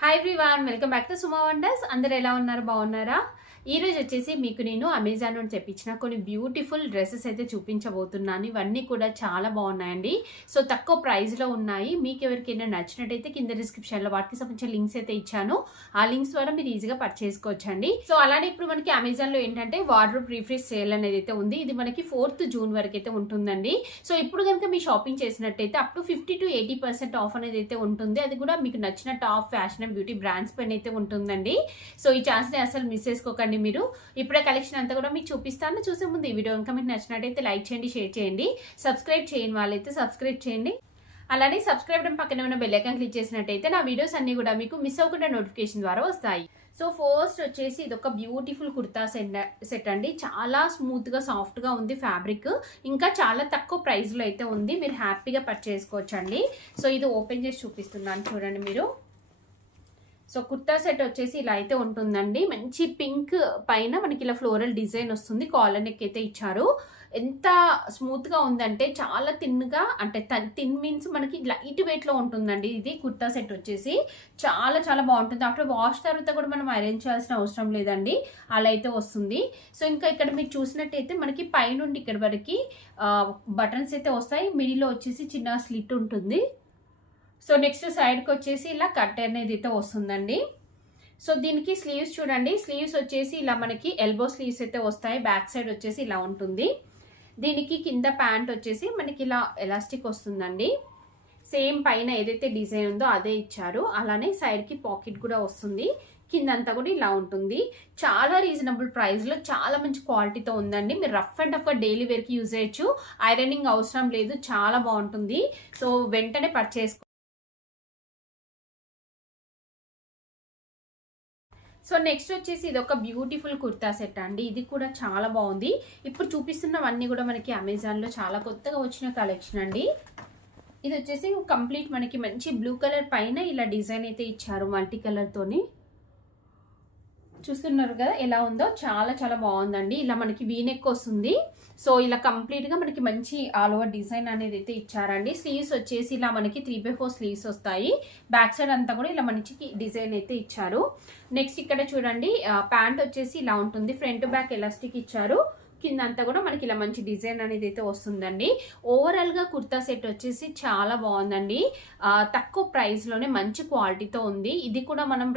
Hi everyone, welcome back to Suma wonders. అందరు ఎలా ఉన్నారు? బాగున్నారా? ఈ రోజు వచ్చేసి మీకు నేను అమెజాన్ నుండి తెప్పించిన కొన్ని బ్యూటిఫుల్ డ్రెస్సెస్ అయితే చూపించబోతున్నాను. ఇవన్నీ కూడా చాలా బాగున్నాయండి. సో తక్కువ ప్రైస్లో ఉన్నాయి. మీకు ఎవరికైనా నచ్చినట్టయితే కింద డిస్క్రిప్షన్లో వాటికి సంబంధించిన లింక్స్ అయితే ఇచ్చాను. ఆ లింక్స్ ద్వారా మీరు ఈజీగా పర్చేస్ చేసుకోవచ్చండి. సో అలానే ఇప్పుడు మనకి అమెజాన్లో ఏంటంటే వార్డ్రోబ్ రీఫ్రెష్ సేల్ అనేది అయితే ఉంది. ఇది మనకి 4th జూన్ వరకు అయితే ఉంటుందండి. సో ఇప్పుడు కనుక మీ షాపింగ్ చేసినట్టయితే అప్ టు 50 to 80% ఆఫ్ అనేది అయితే ఉంటుంది. అది కూడా మీకు నచ్చిన top fashion and beauty brands పైన అయితే ఉంటుందండి. సో ఈ ఛాన్స్ని అసలు మిస్ చేసుకోకండి. మీరు ఇప్పుడే కలెక్షన్ అంతా కూడా మీకు చూపిస్తాను. చూసే ముందు ఈ వీడియో కనుక మీకు నచ్చినట్టయితే లైక్ చేయండి, షేర్ చేయండి. సబ్స్క్రైబ్ చేయని వాళ్ళైతే సబ్స్క్రైబ్ చేయండి. అలానే సబ్స్క్రైబ్ పక్కన ఉన్న బెల్ ఐకాన్ క్లిక్ చేసినట్టయితే నా వీడియోస్ అన్ని కూడా మీకు మిస్ అవ్వకుండా నోటిఫికేషన్ ద్వారా వస్తాయి. సో ఫస్ట్ వచ్చేసి ఇది ఒక బ్యూటిఫుల్ కుర్తా సెట్ అండి. చాలా స్మూత్ గా సాఫ్ట్ గా ఉంది ఫ్యాబ్రిక్. ఇంకా చాలా తక్కువ ప్రైస్ లో అయితే ఉంది. మీరు హ్యాపీగా పర్చేస్ చేసుకోవచ్చండి. సో ఇది ఓపెన్ చేసి చూపిస్తున్నాను చూడండి మీరు. సో కుర్తా సెట్ వచ్చేసి ఇలా అయితే ఉంటుందండి. మంచి పింక్ పైన మనకి ఇలా ఫ్లోరల్ డిజైన్ వస్తుంది. కాలర్ నెక్ అయితే ఇచ్చారు. ఎంత స్మూత్ గా ఉందంటే చాలా థిన్గా, అంటే థిన్ మీన్స్ మనకి లైట్ వెయిట్ లో ఉంటుందండి. ఇది కుర్తా సెట్ వచ్చేసి చాలా చాలా బాగుంటుంది. ఆఫ్టర్ వాష్ తర్వాత కూడా మనం అరేంజ్ చేయాల్సిన అవసరం లేదండి, అలా అయితే వస్తుంది. సో ఇంకా ఇక్కడ మీరు చూసినట్టయితే మనకి పైనుండి ఇక్కడ వరకు బటన్స్ అయితే వస్తాయి. మిడిల్లో వచ్చేసి చిన్న స్లిట్ ఉంటుంది. సో నెక్స్ట్ సైడ్కి వచ్చేసి ఇలా కట్ అనేది అయితే వస్తుందండి. సో దీనికి స్లీవ్స్ చూడండి. స్లీవ్స్ వచ్చేసి ఇలా మనకి ఎల్బో స్లీవ్స్ అయితే వస్తాయి. బ్యాక్ సైడ్ వచ్చేసి ఇలా ఉంటుంది. దీనికి కింద ప్యాంట్ వచ్చేసి మనకి ఇలా ఎలాస్టిక్ వస్తుందండి. సేమ్ పైన ఏదైతే డిజైన్ ఉందో అదే ఇచ్చారు. అలానే సైడ్కి పాకెట్ కూడా వస్తుంది. కిందంతా కూడా ఇలా ఉంటుంది. చాలా రీజనబుల్ ప్రైస్లో చాలా మంచి క్వాలిటీతో ఉందండి. మీరు రఫ్ అండ్ టఫ్గా డైలీ వేర్కి యూజ్ చేయొచ్చు. ఐరనింగ్ అవసరం లేదు. చాలా బాగుంటుంది. సో వెంటనే పర్చేస్. సో నెక్స్ట్ వచ్చేసి ఇది ఒక బ్యూటిఫుల్ కుర్తా సెట్ అండి. ఇది కూడా చాలా బాగుంది. ఇప్పుడు చూపిస్తున్నవన్నీ కూడా మనకి అమెజాన్లో చాలా కొత్తగా వచ్చిన కలెక్షన్ అండి. ఇది వచ్చేసి కంప్లీట్ మనకి మంచి బ్లూ కలర్ పైన ఇలా డిజైన్ అయితే ఇచ్చారు మల్టీ కలర్ తోని. చూస్తున్నారు కదా ఎలా ఉందో, చాలా చాలా బాగుందండి. ఇలా మనకి వీనెక్ వస్తుంది. సో ఇలా కంప్లీట్ గా మనకి మంచి ఆల్ ఓవర్ డిజైన్ అనేది అయితే ఇచ్చారండి. స్లీవ్స్ వచ్చేసి ఇలా మనకి 3/4 స్లీవ్స్ వస్తాయి. బ్యాక్ సైడ్ అంతా కూడా ఇలా మంచి డిజైన్ అయితే ఇచ్చారు. నెక్స్ట్ ఇక్కడ చూడండి, ప్యాంట్ వచ్చేసి ఇలా ఉంటుంది. ఫ్రంట్ బ్యాక్ ఎలాస్టిక్ ఇచ్చారు. కింద అంతా కూడా మనకి ఇలా మంచి డిజైన్ అనేది అయితే వస్తుందండి. ఓవరాల్ గా కుర్తా సెట్ వచ్చేసి చాలా బాగుందండి. తక్కువ ప్రైస్ లోనే మంచి క్వాలిటీతో ఉంది. ఇది కూడా మనం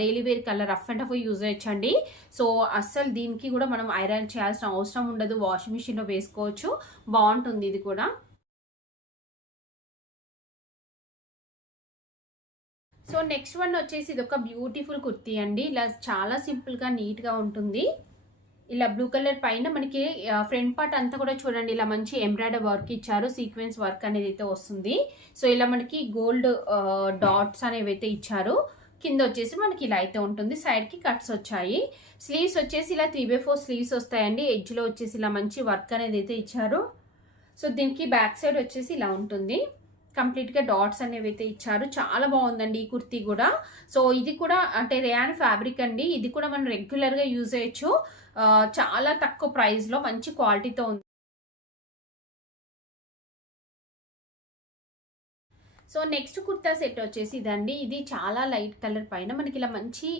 daily wear colour rough and tough use చేయొచ్చండి. సో అస్సలు దీనికి కూడా మనం ఐరన్ చేయాల్సిన అవసరం ఉండదు. వాషింగ్ మిషన్ లో వేసుకోవచ్చు. బాగుంటుంది ఇది కూడా. సో నెక్స్ట్ వన్ వచ్చేసి ఇది ఒక బ్యూటిఫుల్ కుర్తీ అండి. ఇలా చాలా సింపుల్ గా నీట్ గా ఉంటుంది. ఇలా బ్లూ కలర్ పైన మనకి ఫ్రంట్ పార్ట్ అంతా కూడా చూడండి ఇలా మంచి ఎంబ్రాయిడరీ వర్క్ ఇచ్చారు. సీక్వెన్స్ వర్క్ అనేది అయితే వస్తుంది. సో ఇలా మనకి గోల్డ్ డాట్స్ అనేవి అయితే ఇచ్చారు. కింద వచ్చేసి మనకి ఇలా అయితే ఉంటుంది. సైడ్ కి కట్స్ వచ్చాయి. స్లీవ్స్ వచ్చేసి ఇలా 3/4 స్లీవ్స్ వస్తాయండి. ఎడ్జ్ లో వచ్చేసి ఇలా మంచి వర్క్ అనేది అయితే ఇచ్చారు. సో దీనికి బ్యాక్ సైడ్ వచ్చేసి ఇలా ఉంటుంది. కంప్లీట్ గా డాట్స్ అనేవి అయితే ఇచ్చారు. చాలా బాగుందండి ఈ కుర్తీ కూడా. సో ఇది కూడా అంటే రేయాన్ ఫ్యాబ్రిక్ అండి. ఇది కూడా మనం రెగ్యులర్ గా యూజ్ చేయొచ్చు. చాలా తక్కువ ప్రైస్ లో మంచి క్వాలిటీతో ఉంది. సో నెక్స్ట్ కుర్తా సెట్ వచ్చేసి ఇదండి. ఇది చాలా లైట్ కలర్ పైన మనకి ఇలా మంచి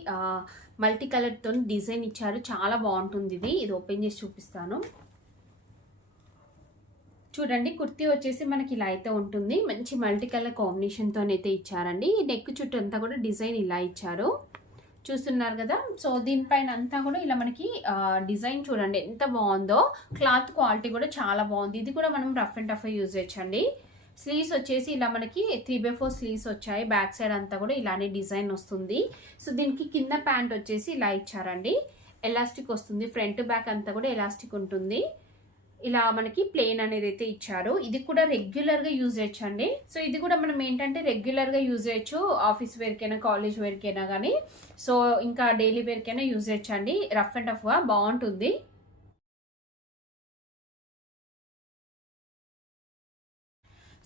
మల్టీ కలర్ తో డిజైన్ ఇచ్చారు. చాలా బాగుంటుంది ఇది. ఇది ఓపెన్ చేసి చూపిస్తాను చూడండి. కుర్తీ వచ్చేసి మనకి ఇలా అయితే ఉంటుంది. మంచి మల్టీ కలర్ కాంబినేషన్ తో అయితే ఇచ్చారండి. నెక్ చుట్టూ అంతా కూడా డిజైన్ ఇలా ఇచ్చారు. చూస్తున్నారు కదా. సో దీనిపైన అంతా కూడా ఇలా మనకి డిజైన్ చూడండి ఎంత బాగుందో. క్లాత్ క్వాలిటీ కూడా చాలా బాగుంది. ఇది కూడా మనం రఫ్ అండ్ టఫ్ యూజ్ చేయొచ్చండి. స్లీవ్స్ వచ్చేసి ఇలా మనకి 3/4 స్లీవ్స్ వచ్చాయి. బ్యాక్ సైడ్ అంతా కూడా ఇలానే డిజైన్ వస్తుంది. సో దీనికి కింద ప్యాంట్ వచ్చేసి ఇలా ఇచ్చారండి. ఎలాస్టిక్ వస్తుంది. ఫ్రంట్ బ్యాక్ అంతా కూడా ఎలాస్టిక్ ఉంటుంది. ఇలా మనకి ప్లేన్ అనేది అయితే ఇచ్చారు. ఇది కూడా రెగ్యులర్ గా యూజ్ చేయొచ్చు అండి. సో ఇది కూడా మనం ఏంటంటే రెగ్యులర్ గా యూజ్ చేయొచ్చు. ఆఫీస్ వేర్ కైనా కాలేజ్ వేర్ కైనా కానీ, సో ఇంకా డైలీ వేర్ కైనా యూజ్ చేయొచ్చు అండి. రఫ్ అండ్ టఫ్ గా బాగుంటుంది.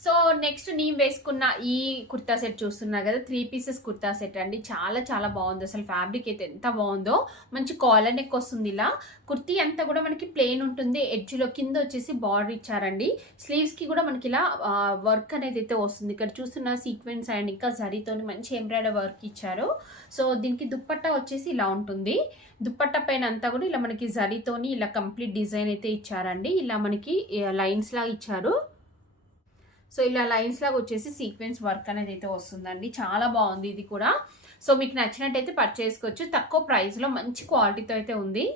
సో నెక్స్ట్ నేను వేసుకున్న ఈ కుర్తా సెట్ చూస్తున్నారు కదా, 3 పీసెస్ కుర్తా సెట్ అండి. చాలా చాలా బాగుంది. అసలు ఫ్యాబ్రిక్ అయితే ఎంత బాగుందో. మంచి కాలర్ నెక్ వస్తుంది. ఇలా కుర్తీ అంతా కూడా మనకి ప్లెయిన్ ఉంటుంది. ఎడ్జ్లో కింద వచ్చేసి బార్డర్ ఇచ్చారండి. స్లీవ్స్కి కూడా మనకి ఇలా వర్క్ అనేది అయితే వస్తుంది. ఇక్కడ చూస్తున్న సీక్వెన్స్ అండ్ ఇంకా జరీతో మంచి ఎంబ్రాయిడరీ వర్క్ ఇచ్చారు. సో దీనికి దుప్పట్టా వచ్చేసి ఇలా ఉంటుంది. దుప్పట్టా పైన అంతా కూడా ఇలా మనకి జరీతోని ఇలా కంప్లీట్ డిజైన్ అయితే ఇచ్చారండి. ఇలా మనకి లైన్స్ లాగా ఇచ్చారు. సో ఇలా లైన్స్ లాగా వచ్చేసి సీక్వెన్స్ వర్క్ అనేది అయితే వస్తుందండి. చాలా బాగుంది ఇది కూడా. సో మీకు నచ్చినట్టయితే పర్చేస్ చేసుకోవచ్చు. తక్కువ ప్రైస్లో మంచి క్వాలిటీతో అయితే ఉంది.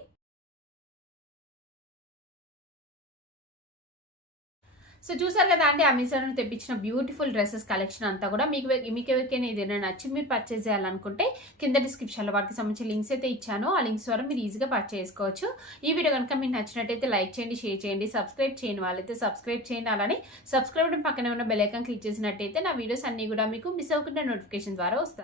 సో చూసారు కదా అండి, అమెజాన్ తెప్పించిన బ్యూటిఫుల్ డ్రెస్సెస్ కలెక్షన్ అంతా కూడా మీకు ఎవరికైనా ఏదైనా నచ్చి మీరు పర్చేస్ చేయాలనుకుంటే కింద డిస్క్రిప్షన్లో వాటికి సంబంధించిన లింక్స్ అయితే ఇచ్చాను. ఆ లింక్స్ ద్వారా మీరు ఈజీగా పర్చేస్ చేసుకోవచ్చు. ఈ వీడియో కనుక మీకు నచ్చినట్టయితే లైక్ చేయండి, షేర్ చేయండి, సబ్స్క్రైబ్ చేయని వాళ్ళైతే సబ్స్క్రైబ్ చేయండి. అలానే సబ్స్క్రైబ్ పక్కనే ఉన్న బెల్ ఐకాన్ క్లిక్ చేసినట్టయితే నా వీడియోస్ అన్ని కూడా మీకు మిస్ అవ్వకుండా నోటిఫికేషన్ ద్వారా వస్తాయి.